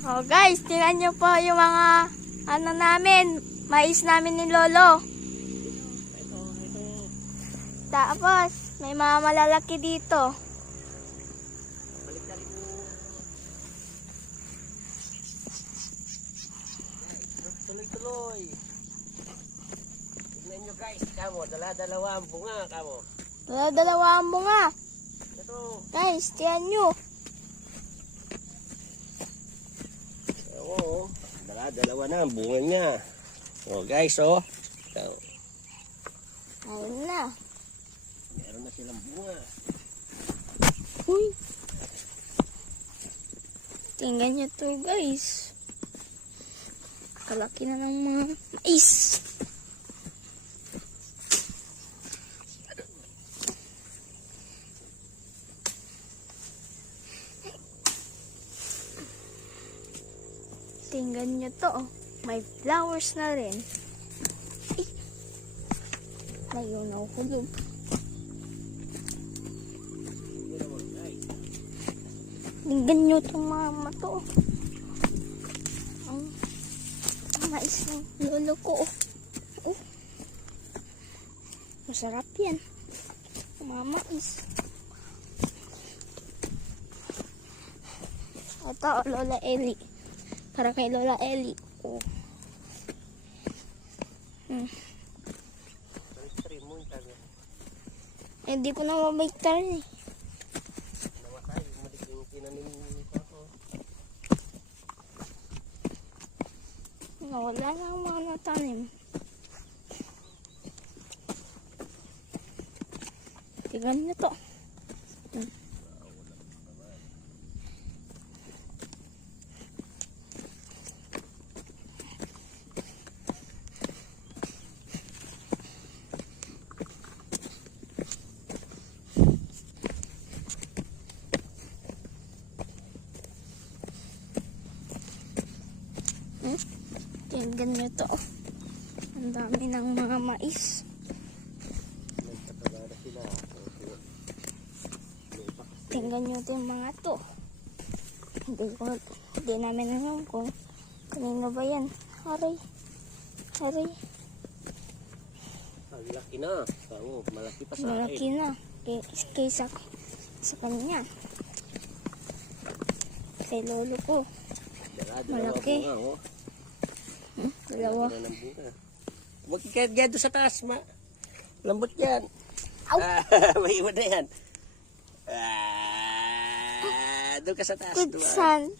Oh guys, tingnan nyo po yung mga ano namin, mais namin ni Lolo. Ito, ito. Tapos, may mga malalaki dito. Tuloy-tuloy. Tignan nyo guys, kamo, dala-dalawa ang bunga, kamo. Dala dalawa ang bunga. Ito. Guys, tingnan nyo. Dala-dalawa na ang bunga niya. Oh guys, oh. Ito, Ayun na. meron na silang bunga. Uy. Tingnan nyo to guys. Kalaki na ng mga mais. Tingnan nyo to. oh. May flowers na rin. Ay. Ayaw na hulog. Tingnan nyo itong mama to. Ang ang mais ng lolo ko. Oh. Masarap yan. Mga mais. Ito, Lola Eli. Para kay Lola Eli. Oh. Hmm. Taga. Eh, ko na mabigtar eh. Nawala na ang mga natanim. Tignan nyo to. Hmm. Tingnan nyo to. Ang dami ng mga mais. Na. Tingnan nyo to yung mga to. Hindi ko, hindi namin alam kung kanino ba yan. Aray. Aray. Ang laki na. Kamo, malaki pa sa Malaki akin. na. Kay, kaysa sa kanya. Kay lolo ko. Dala-dalawa Malaki. Dalawa. Huwag dyan doon sa taas, ma. Lambot yan. Au! Ah, may iwan na yan. Ah, doon ka sa taas. doon, ah. Quicksand.